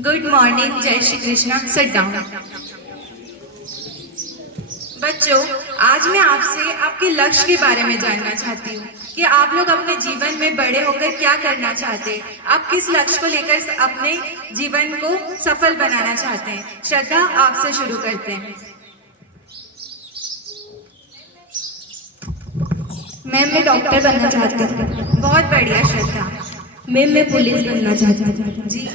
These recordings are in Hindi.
गुड मॉर्निंग, जय श्री कृष्णा। Sit down. बच्चों, आज मैं आपसे आपके लक्ष्य के बारे में जानना चाहती हूँ कि आप लोग अपने जीवन में बड़े होकर क्या करना चाहते हैं। आप किस लक्ष्य को लेकर अपने जीवन को सफल बनाना चाहते हैं। श्रद्धा, आपसे शुरू करते हैं। मैम, मैं डॉक्टर बनना चाहती हूँ। बहुत बढ़िया श्रद्धा। मैम, मैं पुलिस बनना चाहती हूँ। जी।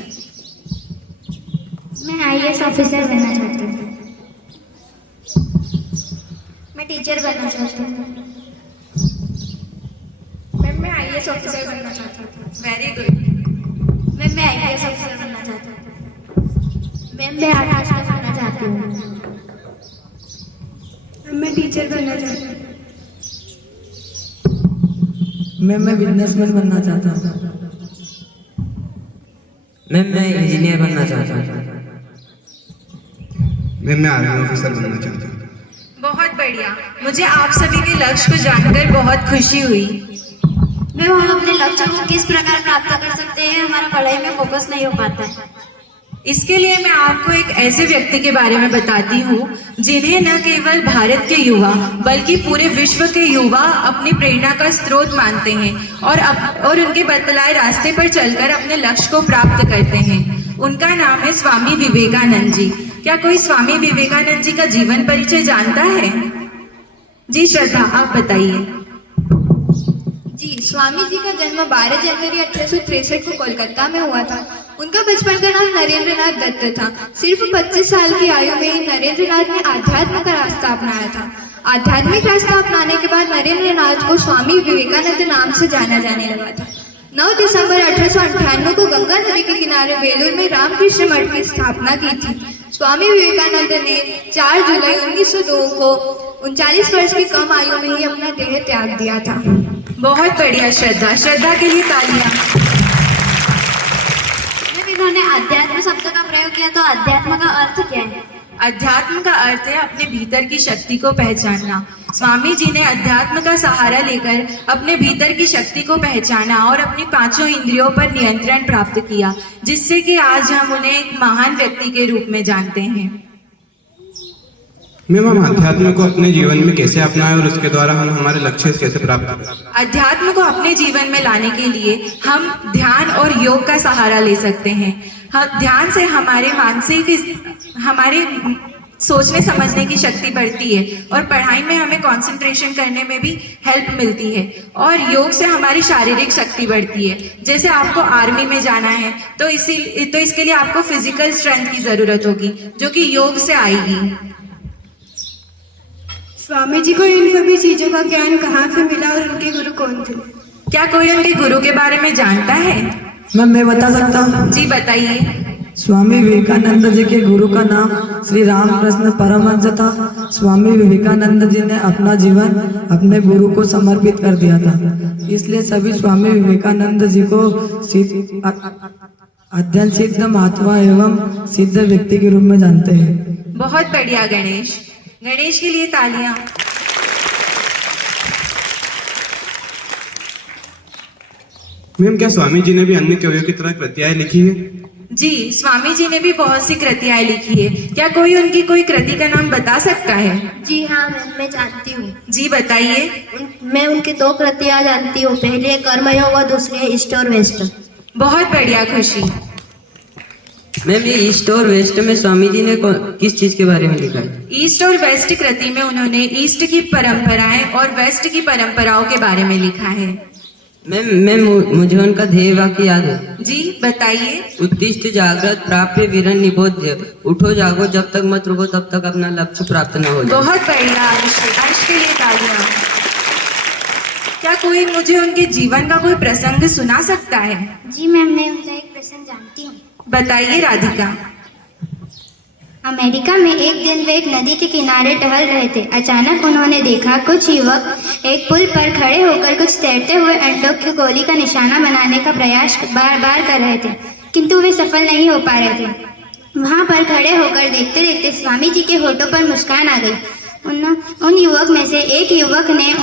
मैं आईएएस ऑफिसर बनना चाहती हूँ। मैं टीचर बनना चाहती हूँ। मैम, मैं आईएएस ऑफिसर बनना चाहती हूँ। Very good. मैम, मैं आईएएस ऑफिसर बनना चाहती हूँ। मैम, मैं आर्टिस्ट बनना चाहती हूँ। मैम, मैं टीचर बनना चाहती हूँ। मैं बिजनेसमैन बनना चाहता हूँ। मैं इंजीनियर बनना चाहता हूँ। मैं आर्मी ऑफिसर बनना चाहता हूँ। बहुत बढ़िया। मुझे आप सभी के लक्ष्य को जानकर बहुत खुशी हुई। मैम, हम अपने लक्ष्य को किस प्रकार प्राप्त कर सकते हैं? हमारा पढ़ाई में फोकस नहीं हो पाता है। इसके लिए मैं आपको एक ऐसे व्यक्ति के बारे में बताती हूँ जिन्हें न केवल भारत के युवा बल्कि पूरे विश्व के युवा अपनी प्रेरणा का स्रोत मानते हैं और उनके बतलाए रास्ते पर चलकर अपने लक्ष्य को प्राप्त करते हैं। उनका नाम है स्वामी विवेकानंद जी। क्या कोई स्वामी विवेकानंद जी का जीवन परिचय जानता है? जी श्रद्धा, आप बताइए। जी, स्वामी जी का जन्म 12 जनवरी 1863 को कोलकाता में हुआ था। उनका बचपन का नाम नरेंद्र नाथ दत्त था। सिर्फ 25 साल की आयु में ही नरेंद्र नाथ ने आध्यात्म का रास्ता अपनाया था। आध्यात्मिक रास्ता अपनाने के बाद नरेंद्र नाथ को स्वामी विवेकानंद नाम से जाना जाने लगा था। 9 दिसंबर 1898 को गंगा नदी के किनारे बेलूर में रामकृष्ण मठ की स्थापना की थी। स्वामी विवेकानंद ने 4 जुलाई 1902 को 39 वर्ष की कम आयु में ही अपना देह त्याग दिया था। बहुत बढ़िया श्रद्धा। श्रद्धा के लिए तालियां। इन्होंने अध्यात्म शब्द का प्रयोग किया, तो अध्यात्म का अर्थ क्या है? अध्यात्म का अर्थ है अपने भीतर की शक्ति को पहचानना। स्वामी जी ने अध्यात्म का सहारा लेकर अपने भीतर की शक्ति को पहचाना और अपनी 5 इंद्रियों पर नियंत्रण प्राप्त किया, जिससे कि आज हम उन्हें एक महान व्यक्ति के रूप में जानते हैं। मैम, हम अध्यात्म को अपने जीवन में कैसे अपनाएं और उसके द्वारा हम हमारे लक्ष्य कैसे प्राप्त करें? अध्यात्म को अपने जीवन में लाने के लिए हम ध्यान और योग का सहारा ले सकते हैं। ध्यान से हमारे सोचने समझने की शक्ति बढ़ती है और पढ़ाई में हमें कंसंट्रेशन करने में भी हेल्प मिलती है। और योग से हमारी शारीरिक शक्ति बढ़ती है। जैसे आपको आर्मी में जाना है तो इसके लिए आपको फिजिकल स्ट्रेंथ की जरूरत होगी, जो कि योग से आएगी। स्वामी जी को इन सभी चीजों का ज्ञान कहाँ से मिला और उनके गुरु कौन थे? क्या कोई उनके गुरु के बारे में जानता है? मैं बता सकता हूँ। जी बताइए। स्वामी विवेकानंद जी के गुरु का नाम श्री रामकृष्ण परमहंस था। स्वामी विवेकानंद जी ने अपना जीवन अपने गुरु को समर्पित कर दिया था, इसलिए सभी स्वामी विवेकानंद जी को अध्ययन सिद्ध, महात्मा एवं सिद्ध व्यक्ति के रूप में जानते हैं। बहुत बढ़िया गणेश। गणेश के लिए तालियां। मैम, क्या स्वामी जी ने भी अन्य कवियों की तरह कृतियाएं लिखी है? जी, स्वामी जी ने भी बहुत सी कृतियां लिखी है। क्या कोई उनकी कोई कृति का नाम बता सकता है? जी हाँ, मैं जानती हूँ। जी बताइए। मैं उनकी 2 कृतियाँ जानती हूँ। पहली है कर्मयोग और दूसरी है ईस्ट और वेस्ट। बहुत बढ़िया खुशी। मैम, ये ईस्ट और वेस्ट में स्वामी जी ने किस चीज के बारे में लिखा है? ईस्ट और वेस्ट कृति में उन्होंने ईस्ट की परंपराएं और वेस्ट की परंपराओं के बारे में लिखा है। मैम, मुझे उनका ध्येय वाक्य याद है। जी बताइए। उत्तिष्ठ जागृत प्राप्य वीरन निबोध्य। उठो जागो जब तक मत रुको तब तक अपना लक्ष्य प्राप्त न हो जाए। बहुत बढ़िया। अंश के लिए तालियां। क्या कोई मुझे उनके जीवन का कोई प्रसंग सुना सकता है? जी मैम, मैं उनका एक प्रसंग जानती हूँ। बताइए राधिका। अमेरिका में एक दिन वे एक नदी के किनारे टहल रहे थे। अचानक उन्होंने देखा कुछ युवक एक पुल पर खड़े होकर कुछ तैरते हुए अंडों की गोली का निशाना बनाने का प्रयास बार बार कर रहे थे, किंतु वे सफल नहीं हो पा रहे थे। वहां पर खड़े होकर देखते देखते स्वामी जी के होठों पर मुस्कान आ गई। उन युवक में से एक युवक ने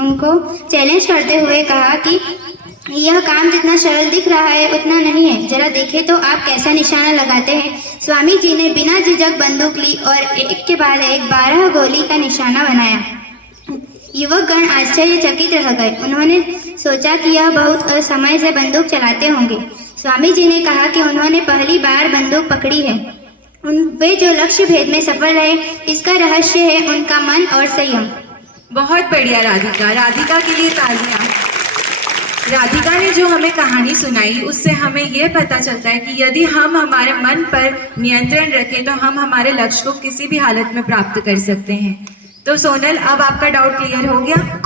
उनको चैलेंज करते हुए कहा कि यह काम जितना सरल दिख रहा है उतना नहीं है। जरा देखें तो आप कैसा निशाना लगाते हैं। स्वामी जी ने बिना झिझक बंदूक ली और एक के बाद एक 12 गोली का निशाना बनाया। युवक गण आश्चर्यचकित रह गए। उन्होंने सोचा कि यह बहुत असमय से बंदूक चलाते होंगे। स्वामी जी ने कहा कि उन्होंने पहली बार बंदूक पकड़ी है। वे जो लक्ष्य भेद में सफल रहे, इसका रहस्य है उनका मन और संयम। बहुत बढ़िया राधिका, राधिका के लिए तालियां। राधिका ने जो हमें कहानी सुनाई उससे हमें यह पता चलता है कि यदि हम हमारे मन पर नियंत्रण रखें तो हम हमारे लक्ष्य को किसी भी हालत में प्राप्त कर सकते हैं। तो सोनल, अब आपका डाउट क्लियर हो गया?